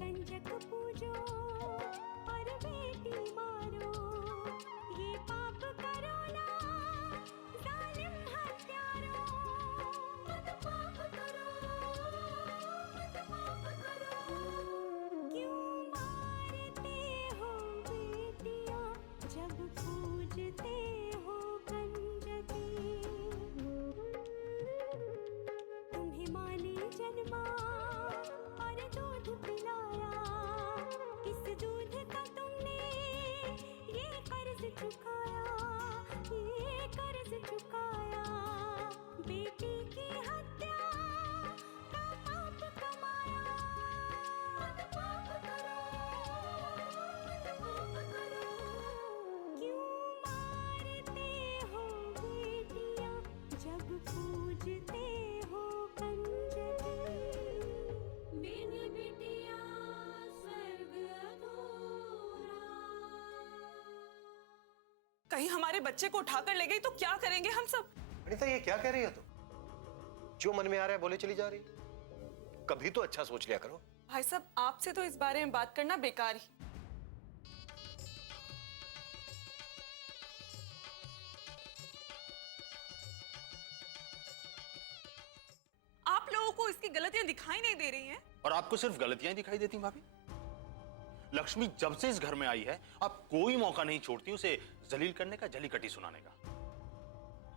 कंजक पूजो और बेटी मारो, ये पाप करो ना जालिम हत्यारो, मत पाप करो, मत पाप करो। क्यों मारते हो बेटियां जब पूजते हो कंजकी, तुम्हें माँ ने जन्मा और दूध पिलाया, इस दूध का तुमने ये कर्ज चुकाया, ये कर्ज चुकाया। बेटी की हत्या का पाप कमाया, मत पाप करो, मत पाप करो। क्यों मारते हो बेटियां जब पूजते हो कंजकी, बिन बिटिया स्वर्ग अधूरा। कहीं हमारे बच्चे को उठाकर ले गई तो क्या करेंगे हम सब? अनीता, ये क्या कह रही है तुम? जो मन में आ रहा है बोले चली जा रही। कभी तो अच्छा सोच लिया करो। भाई साहब, आपसे तो इस बारे में बात करना बेकार ही। आप लोगों को इसकी गलतियां दिखाई नहीं दे रही हैं? और आपको सिर्फ गलतियां दिखाई देती भाभी? लक्ष्मी जब से इस घर में आई है आप कोई मौका नहीं छोड़ती उसे जलील करने का, जली कटी सुनाने का।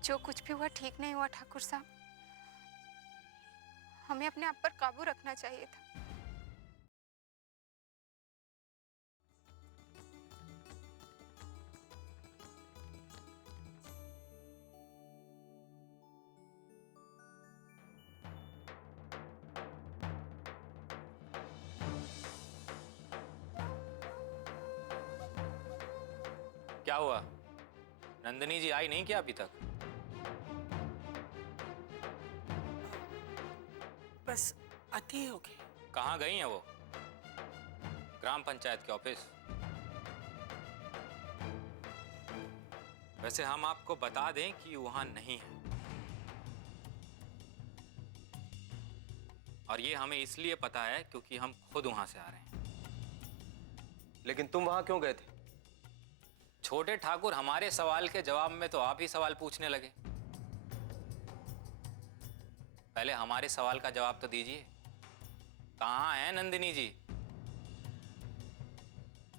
जो कुछ भी हुआ ठीक नहीं हुआ ठाकुर साहब, हमें अपने आप पर काबू रखना चाहिए था। क्या हुआ? नंदिनी जी आई नहीं क्या अभी तक? बस आती ही होगी। कहाँ गई हैं वो? ग्राम पंचायत के ऑफिस? वैसे हम आपको बता दें कि वहां नहीं है, और ये हमें इसलिए पता है क्योंकि हम खुद वहां से आ रहे हैं। लेकिन तुम वहां क्यों गए थे? छोटे ठाकुर, हमारे सवाल के जवाब में तो आप ही सवाल पूछने लगे। पहले हमारे सवाल का जवाब तो दीजिए। कहाँ है नंदिनी जी?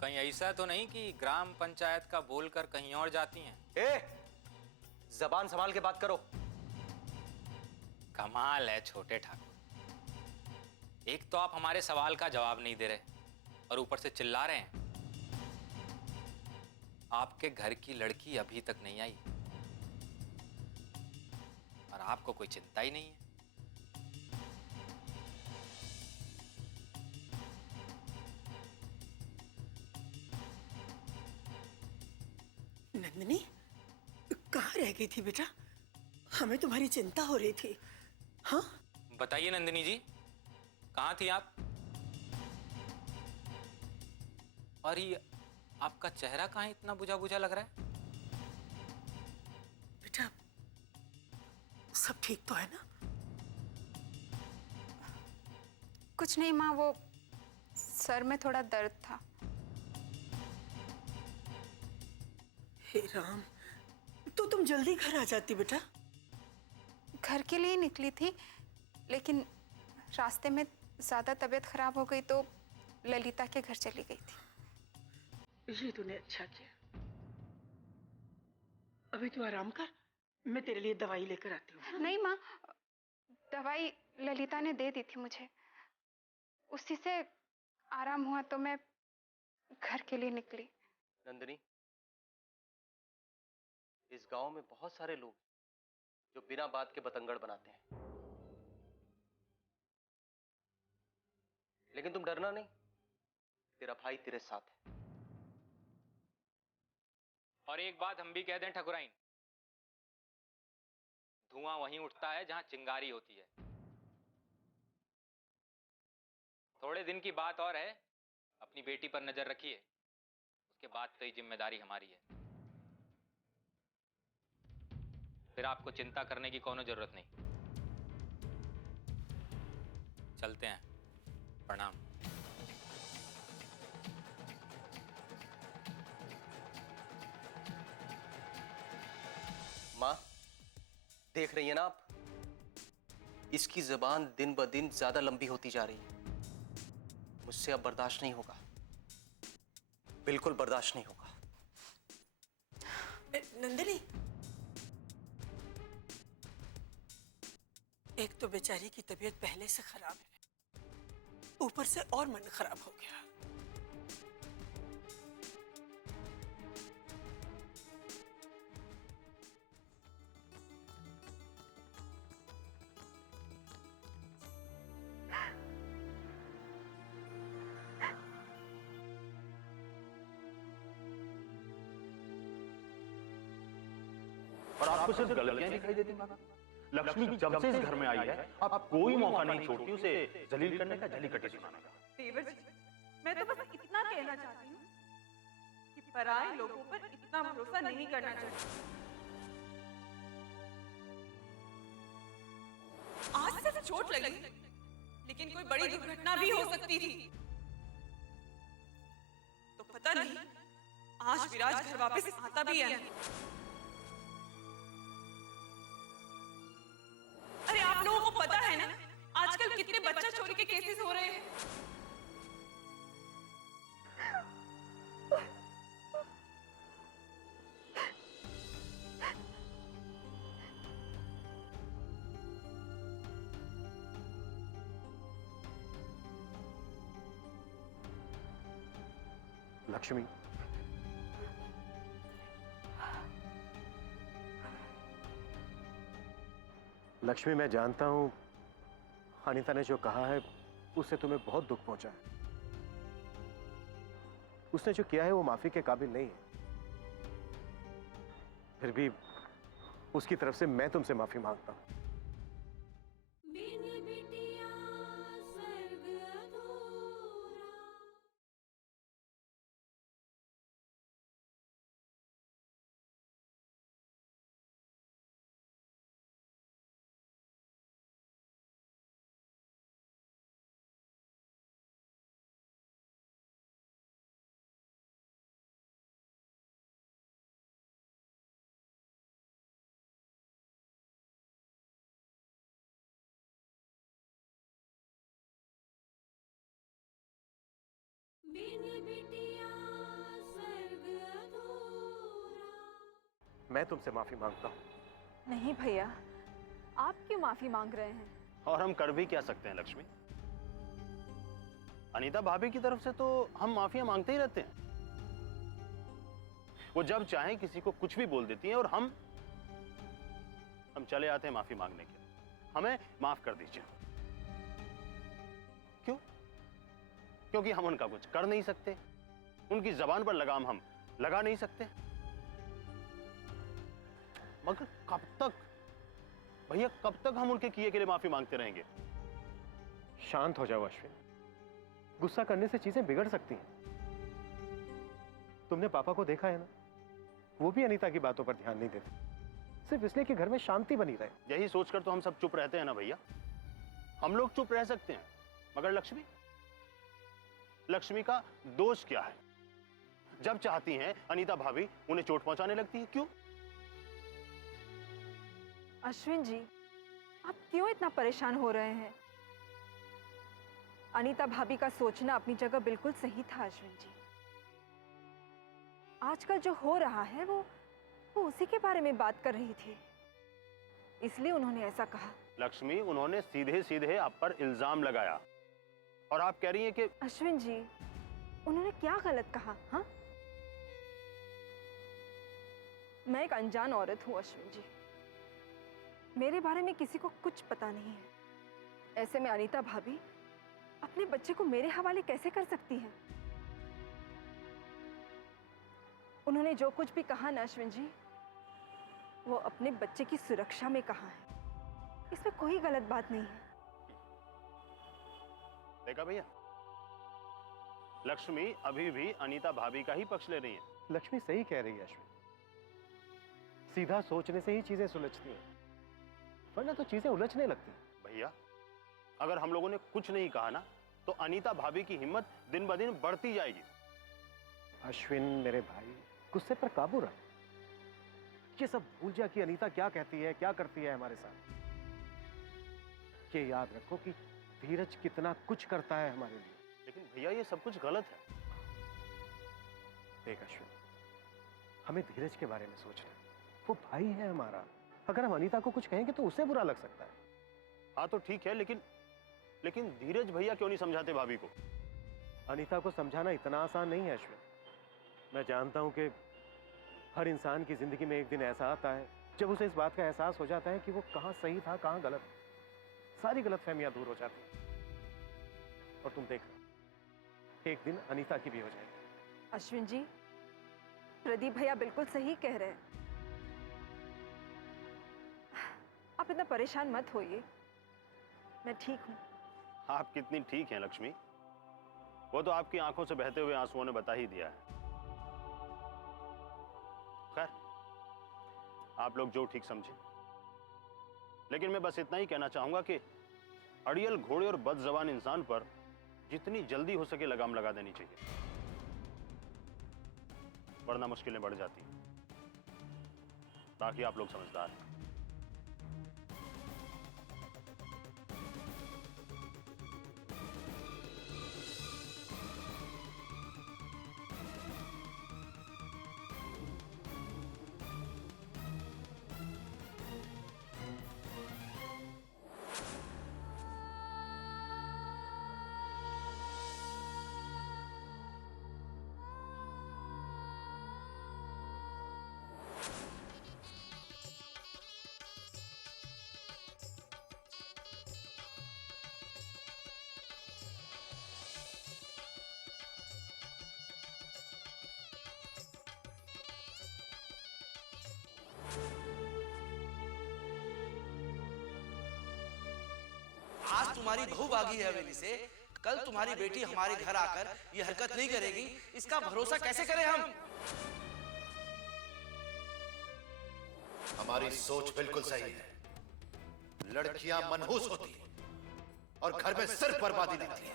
कहीं ऐसा तो नहीं कि ग्राम पंचायत का बोलकर कहीं और जाती हैं? जबान संभाल के बात करो। कमाल है छोटे ठाकुर, एक तो आप हमारे सवाल का जवाब नहीं दे रहे और ऊपर से चिल्ला रहे हैं। आपके घर की लड़की अभी तक नहीं आई और आपको कोई चिंता ही नहीं है। नंदिनी, कहाँ रह गई थी बेटा? हमें तुम्हारी चिंता हो रही थी। हाँ, बताइए नंदिनी जी, कहाँ थी आप? और ये आपका चेहरा कहाँ इतना बुझा बुझा लग रहा है? बेटा सब ठीक तो है ना? कुछ नहीं माँ, वो सर में थोड़ा दर्द था। हे राम, तो तुम जल्दी घर आ जाती बेटा। घर के लिए निकली थी, लेकिन रास्ते में ज्यादा तबीयत खराब हो गई तो ललिता के घर चली गई थी। ये तूने अच्छा किया। अभी तू आराम कर, मैं तेरे लिए दवाई लेकर आती हूँ। नहीं माँ, दवाई ललिता ने दे दी थी मुझे, उसी से आराम हुआ तो मैं घर के लिए निकली। नंदिनी, इस गांव में बहुत सारे लोग जो बिना बात के बतंगड़ बनाते हैं, लेकिन तुम डरना नहीं, तेरा भाई तेरे साथ है। और एक बात हम भी कह दें ठकुराइन, धुआं वहीं उठता है जहां चिंगारी होती है। थोड़े दिन की बात और है, अपनी बेटी पर नजर रखिए, उसके बाद तो ये जिम्मेदारी हमारी है। फिर आपको चिंता करने की कोनो जरूरत नहीं। चलते हैं, प्रणाम। देख रही है ना आप, इसकी जबान दिन ब दिन ज्यादा लंबी होती जा रही है। मुझसे अब बर्दाश्त नहीं होगा, बिल्कुल बर्दाश्त नहीं होगा। नंदिनी, एक तो बेचारी की तबीयत पहले से खराब है, ऊपर से और मन खराब हो गया। और आपको सिर्फ गलतियां दिखाई देती हैं। लक्ष्मी जब से इस घर में आई है, आप कोई मौका नहीं छोड़ती उसे जलील करने का, जली कटी सुनाने का। देवर जी, मैं तो बस इतना कहना चाहती हूँ कि पराये लोगों पर इतना भरोसा नहीं करना चाहिए। आज सिर्फ चोट लगी, लेकिन कोई बड़ी दुर्घटना भी हो सकती थी। तो पता नहीं आज विराज घर वापस आता भी है। अरे आप लोगों को पता है ना आजकल कितने बच्चा चोरी के केसेस हो रहे हैं। लक्ष्मी, लक्ष्मी, मैं जानता हूं अनीता ने जो कहा है उससे तुम्हें बहुत दुख पहुंचा है। उसने जो किया है वो माफी के काबिल नहीं है। फिर भी उसकी तरफ से मैं तुमसे माफी मांगता हूं। मैं तुमसे माफी मांगता हूं। नहीं भैया, आप क्यों माफी मांग रहे हैं? और हम कर भी क्या सकते हैं लक्ष्मी? अनीता भाभी की तरफ से तो हम माफिया मांगते ही रहते हैं। वो जब चाहे किसी को कुछ भी बोल देती हैं और हम चले आते हैं माफी मांगने के। हमें माफ कर दीजिए। क्यों? क्योंकि हम उनका कुछ कर नहीं सकते, उनकी जबान पर लगाम हम लगा नहीं सकते। मगर कब तक भैया, कब तक हम उनके किए के लिए माफी मांगते रहेंगे? शांत हो जाओ अश्विन, गुस्सा करने से चीजें बिगड़ सकती हैं। तुमने पापा को देखा है ना, वो भी अनीता की बातों पर ध्यान नहीं देते, सिर्फ इसलिए कि घर में शांति बनी रहे। यही सोचकर तो हम सब चुप रहते हैं ना भैया। हम लोग चुप रह सकते हैं, मगर लक्ष्मी का दोष क्या है? जब चाहती हैं अनीता भाभी उन्हें चोट पहुंचाने लगती है। क्यों? अश्विन जी, आप क्यों इतना परेशान हो रहे हैं? अनीता भाभी का सोचना अपनी जगह बिल्कुल सही था अश्विन जी। आजकल जो हो रहा है वो उसी के बारे में बात कर रही थी, इसलिए उन्होंने ऐसा कहा। लक्ष्मी, उन्होंने सीधे सीधे आप पर इल्जाम लगाया और आप कह रही हैं कि... अश्विन जी, उन्होंने क्या गलत कहा? हाँ, मैं एक अनजान औरत हूं अश्विन जी, मेरे बारे में किसी को कुछ पता नहीं है। ऐसे में अनीता भाभी अपने बच्चे को मेरे हवाले कैसे कर सकती हैं? उन्होंने जो कुछ भी कहा ना अश्विन जी, वो अपने बच्चे की सुरक्षा में कहा है, इसमें कोई गलत बात नहीं है। देखा भैया, लक्ष्मी अभी भी अनीता भाभी का ही पक्ष ले रही है। लक्ष्मी सही कह रही है अश्विन, सीधा सोचने से ही चीजें सुलझती हैं, वरना तो चीजें उलझने लगती हैं। भैया, अगर हम लोगों ने कुछ नहीं कहा ना, तो अनीता भाभी की हिम्मत दिन ब दिन बढ़ती जाएगी। अश्विन मेरे भाई, गुस्से पर काबू रख। ये सब भूल जा कि अनीता क्या कहती है, क्या करती है हमारे साथ। ये याद रखो कि धीरज कितना कुछ करता है हमारे लिए। लेकिन भैया ये सब कुछ गलत है। देख अश्विन, हमें धीरज के बारे में सोचना है। वो भाई है हमारा। अगर हम अनीता को कुछ कहेंगे तो उसे बुरा लग सकता है। हाँ तो ठीक है, लेकिन धीरज भैया क्यों नहीं समझाते भाभी को? अनीता को समझाना इतना आसान नहीं है अश्विन। मैं जानता हूं कि हर इंसान की जिंदगी में एक दिन ऐसा आता है जब उसे इस बात का एहसास हो जाता है कि वो कहां सही था, कहां गलत। सारी गलतफहमियां दूर हो जाती हैं। और तुम देख, एक दिन अनीता की भी हो जाएगी। अश्विन जी, प्रदीप भैया बिल्कुल सही कह रहे हैं। आप इतना परेशान मत होइए, मैं ठीक हूं। आप कितनी ठीक हैं लक्ष्मी, वो तो आपकी आंखों से बहते हुए आंसुओं ने बता ही दिया है। खैर, आप लोग जो ठीक समझे। लेकिन मैं बस इतना ही कहना चाहूंगा कि अड़ियल घोड़े और बदजबान इंसान पर जितनी जल्दी हो सके लगाम लगा देनी चाहिए, वरना मुश्किलें बढ़ जाती हैं। ताकि आप लोग समझदार हैं। आज तुम्हारी बहू भागी है हवेली से, कल तुम्हारी बेटी हमारे घर आकर ये हरकत नहीं करेगी, इसका भरोसा कैसे करें हम? हमारी सोच बिल्कुल सही है। लड़कियां मनहूस होती हैं और घर में सिर्फ बर्बादी दिखती है।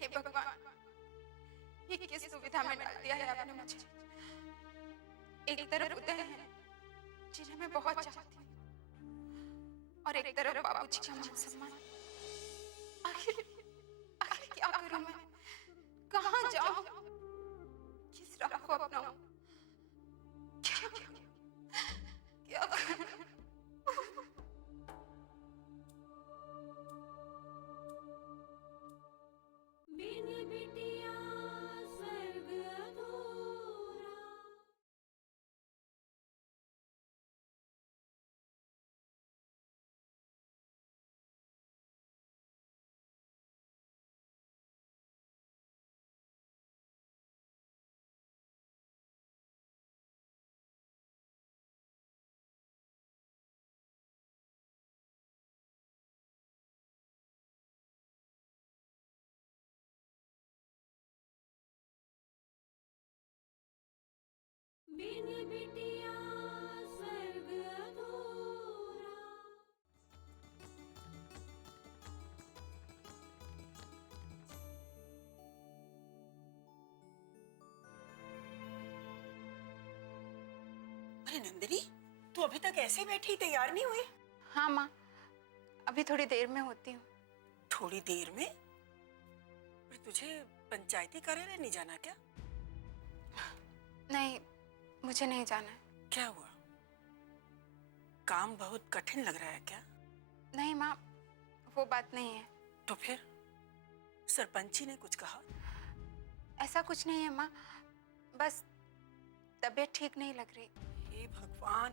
हे भगवान, ये किस दुविधा में डाल दिया है आपने मुझे। एक तरफ उदय है जिन्हें मैं बहुत चाहती हूँ, और एक तरफ बाबूजी का मान सम्मान। आखिर क्या करूं मैं? कहाँ जाऊं? किस राह को अपनाऊं? क्या करूं? बिन बिटिया स्वर्ग अधूरा। बिन बिटिया स्वर्ग अधूरा। अरे नंदिनी, तू अभी तक ऐसे बैठी, तैयार नहीं हुई? हाँ माँ, अभी थोड़ी देर में होती हूँ। थोड़ी देर में? अरे तुझे पंचायती कार्यालय नहीं जाना क्या? नहीं, मुझे नहीं जाना है। क्या हुआ? काम बहुत कठिन लग रहा है क्या? नहीं माँ, वो बात नहीं है। तो फिर सरपंची ने कुछ कहा? ऐसा कुछ नहीं है माँ, बस तबीयत ठीक नहीं लग रही। हे भगवान,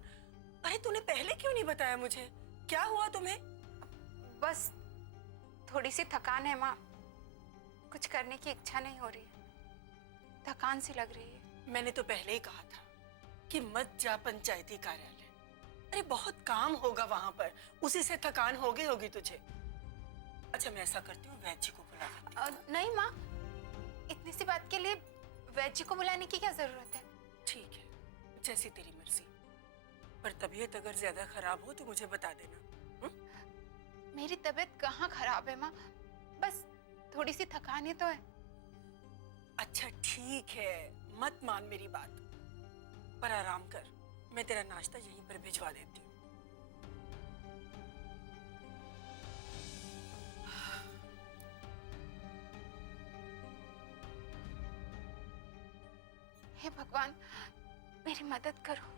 अरे तूने पहले क्यों नहीं बताया मुझे? क्या हुआ तुम्हें? बस थोड़ी सी थकान है माँ, कुछ करने की इच्छा नहीं हो रही है, थकान सी लग रही है। मैंने तो पहले ही कहा था कि मत जा पंचायती कार्यालय। अरे बहुत काम होगा वहां पर, उसी से थकान हो गई होगी तुझे। अच्छा मैं ऐसा करती हूँ, वैद्य जी को बुला लेती हूँ। नहीं माँ, इतनी सी बात के लिए वैद्य जी को बुलाने की क्या जरूरत है? ठीक है, जैसी तेरी मर्जी, पर तबीयत अगर ज्यादा खराब हो तो मुझे बता देना। मेरी तबीयत कहाँ खराब है माँ, बस थोड़ी सी थकान ही तो है। अच्छा ठीक है, मत मान मेरी बात, पर आराम कर। मैं तेरा नाश्ता यहीं पर भिजवा देती हूँ। हे भगवान, मेरी मदद करो।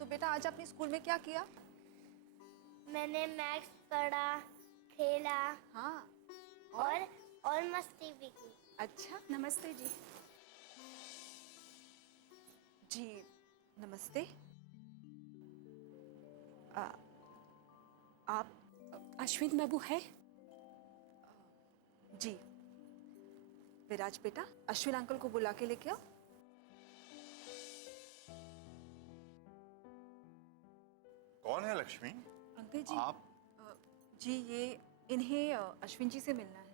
तो बेटा आज आपने स्कूल में क्या किया? मैंने मैथ्स पढ़ा, खेला, हाँ और मस्ती भी की। अच्छा, नमस्ते जी। जी नमस्ते। आप अश्विन बाबू है? जी। विराज बेटा, अश्विन अंकल को बुला के लेके आओ। कौन है लक्ष्मी? अंकल जी, आप? जी ये इन्हें अश्विन जी से मिलना है।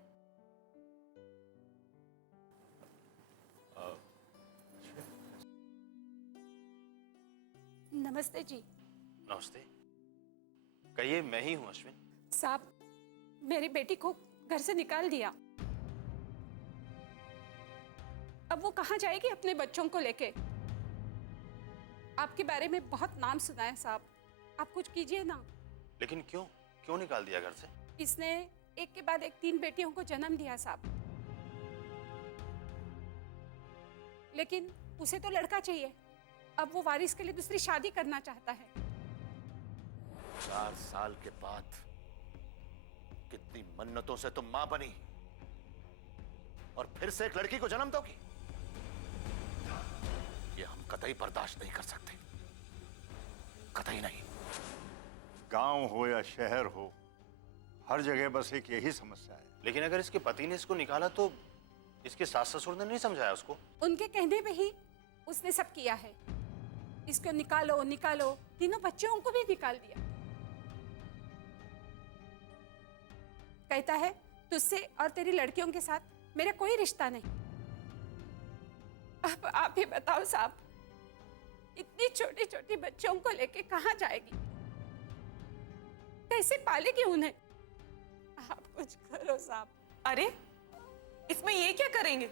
नमस्ते जी। नमस्ते। कहिए, मैं ही हूं अश्विन। साहब, मेरी बेटी को घर से निकाल दिया। अब वो कहाँ जाएगी अपने बच्चों को लेके? आपके बारे में बहुत नाम सुना है साहब, आप कुछ कीजिए ना। लेकिन क्यों क्यों निकाल दिया घर से? इसने एक के बाद एक 3 बेटियों को जन्म दिया साहब, लेकिन उसे तो लड़का चाहिए। अब वो वारिस के लिए दूसरी शादी करना चाहता है। 4 साल के बाद कितनी मन्नतों से तुम मां बनी और फिर से एक लड़की को जन्म दोगी? ये हम कतई बर्दाश्त नहीं कर सकते, कतई नहीं। गांव हो या शहर हो, हर जगह बस एक यही समस्या है। लेकिन अगर इसके पति ने इसको निकाला तो इसके सास ससुर ने नहीं समझाया उसको? उनके कहने पे ही उसने सब किया है। इसको निकालो निकालो, तीनों बच्चों को भी निकाल दिया। कहता है तुझसे और तेरी लड़कियों के साथ मेरा कोई रिश्ता नहीं। अब आप ही बताओ साहब, इतनी छोटी छोटी बच्चों को लेके कहाँ जाएगी? कैसे पालेगी उन्हें? आप कुछ करो साहब। अरे इसमें ये क्या करेंगे?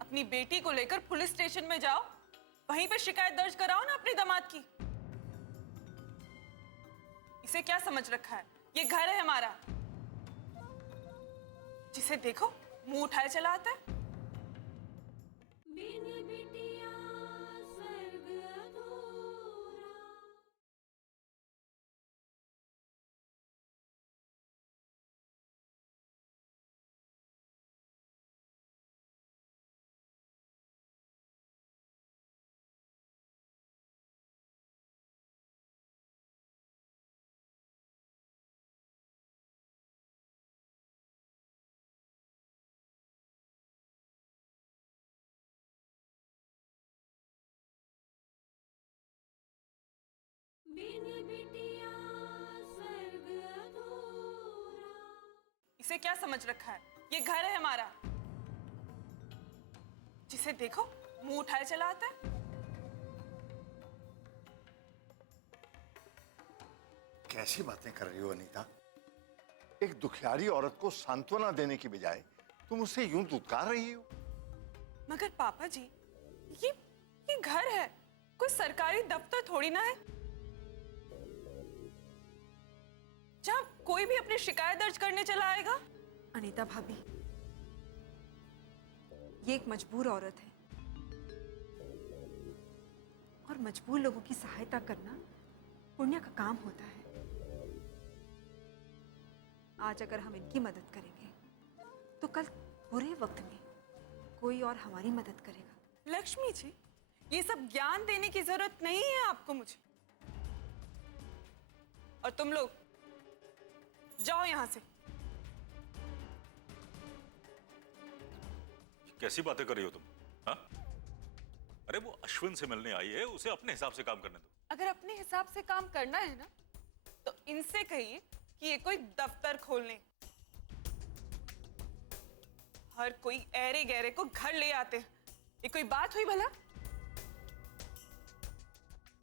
अपनी बेटी को लेकर पुलिस स्टेशन में जाओ, वहीं पे शिकायत दर्ज कराओ ना अपने दामाद की। इसे क्या समझ रखा है? ये घर है हमारा, जिसे देखो मुंह उठाए चला आता है। बिन बिटिया स्वर्ग अधूरा। बिन बिटिया स्वर्ग अधूरा। इसे क्या समझ रखा है? ये घर है हमारा, जिसे देखो मुंह उठाए चला आता है। कैसी बातें कर रही हो अनीता? एक दुखियारी औरत को सांत्वना देने की बजाय तुम उसे यूं दुत्कार रही हो। मगर पापा जी, ये घर है, कोई सरकारी दफ्तर थोड़ी ना है। जहाँ कोई भी अपनी शिकायत दर्ज करने चला आएगा। अनीता भाभी, ये एक मजबूर औरत है और मजबूर लोगों की सहायता करना पुण्य का काम होता है। आज अगर हम इनकी मदद करेंगे तो कल बुरे वक्त में कोई और हमारी मदद करेगा। लक्ष्मी जी, ये सब ज्ञान देने की जरूरत नहीं है आपको मुझे। और तुम लोग जाओ यहां से। कैसी बातें कर रही हो तुम? हाँ? अरे वो अश्विन से मिलने आई है, उसे अपने हिसाब से काम करने दो। अगर अपने हिसाब से काम करना है ना, तो इनसे कहिए कि ये कोई दफ्तर खोल लें। हर कोई ऐरे गहरे को घर ले आते हैं, ये कोई बात हुई भला?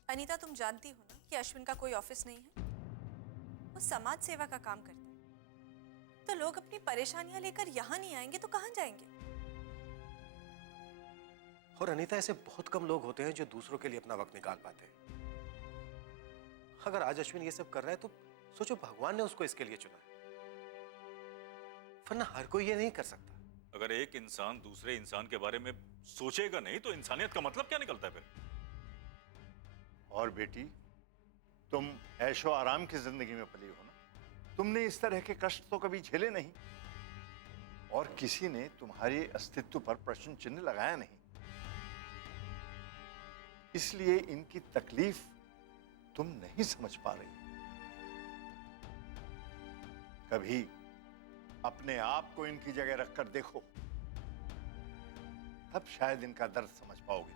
अनीता, तुम जानती हो ना कि अश्विन का कोई ऑफिस नहीं है, वो समाज सेवा का काम करता है। तो लोग अपनी परेशानियां लेकर यहाँ नहीं आएंगे तो कहाँ जाएंगे? और अनीता, ऐसे बहुत कम लोग होते हैं जो दूसरों के लिए अपना वक्त निकाल पाते हैं। अगर आज अश्विन ये सब कर रहा है तो सोचो भगवान ने उसको इसके लिए चुना है, वरना हर कोई ये नहीं कर सकता। अगर एक इंसान दूसरे इंसान के बारे में सोचेगा नहीं तो इंसानियत का मतलब क्या निकलता है फिर? और बेटी, तुम ऐशो आराम की जिंदगी में पली हो ना, तुमने इस तरह के कष्ट तो कभी झेले नहीं और किसी ने तुम्हारे अस्तित्व पर प्रश्न चिन्ह लगाया नहीं। इसलिए इनकी तकलीफ तुम नहीं समझ पा रही। कभी अपने आप को इनकी जगह रखकर देखो, तब शायद इनका दर्द समझ पाओगे।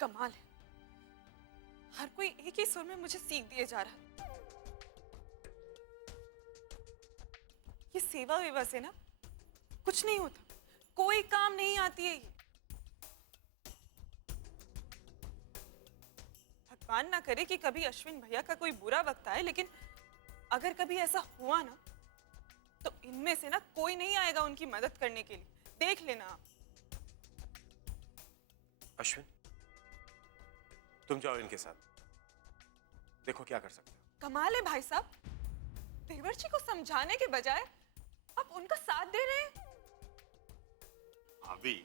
कमाल है, हर कोई एक ही सुर में मुझे सीख दिए जा रहा है। ये सेवा वेवा से ना कुछ नहीं होता, कोई काम नहीं आती है ये। भगवान ना करे कि कभी अश्विन भैया का कोई बुरा वक्त आए, लेकिन अगर कभी ऐसा हुआ ना तो इनमें से ना कोई नहीं आएगा उनकी मदद करने के लिए, देख लेना आप। अश्विन, तुम जाओ इनके साथ, देखो क्या कर सकते हो। कमाल है भाई साहब, देवर जी को समझाने के बजाय आप उनका साथ दे रहे हैं। भाभी,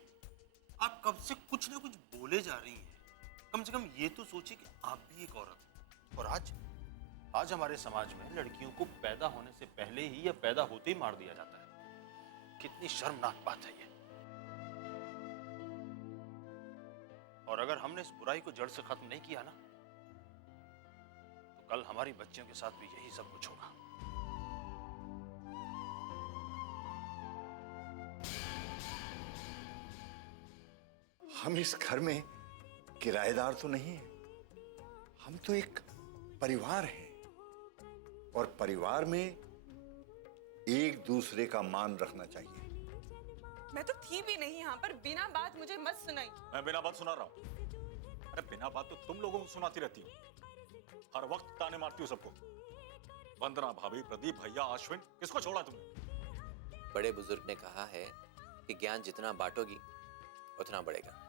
आप कब से कुछ ना कुछ बोले जा रही हैं। कम से कम ये तो सोचिए कि आप भी एक औरत हैं। और आज हमारे समाज में लड़कियों को पैदा होने से पहले ही या पैदा होते ही मार दिया जाता है। कितनी शर्मनाक बात है ये। और अगर हमने इस बुराई को जड़ से खत्म नहीं किया ना, तो कल हमारी बच्चियों के साथ भी यही सब कुछ होगा। हम इस घर में किराएदार तो नहीं है, हम तो एक परिवार है और परिवार में एक दूसरे का मान रखना चाहिए। मैं तो थी भी नहीं यहाँ पर, बिना बात मुझे मत सुनाई। मैं बिना बात सुना रहा हूँ? अरे बिना बात तो तुम लोगों को सुनाती रहती हो, हर वक्त ताने मारती हो सबको। वंदना भाभी, प्रदीप भैया, अश्विन, किसको छोड़ा तुमने? बड़े बुजुर्ग ने कहा है कि ज्ञान जितना बांटोगी उतना बढ़ेगा।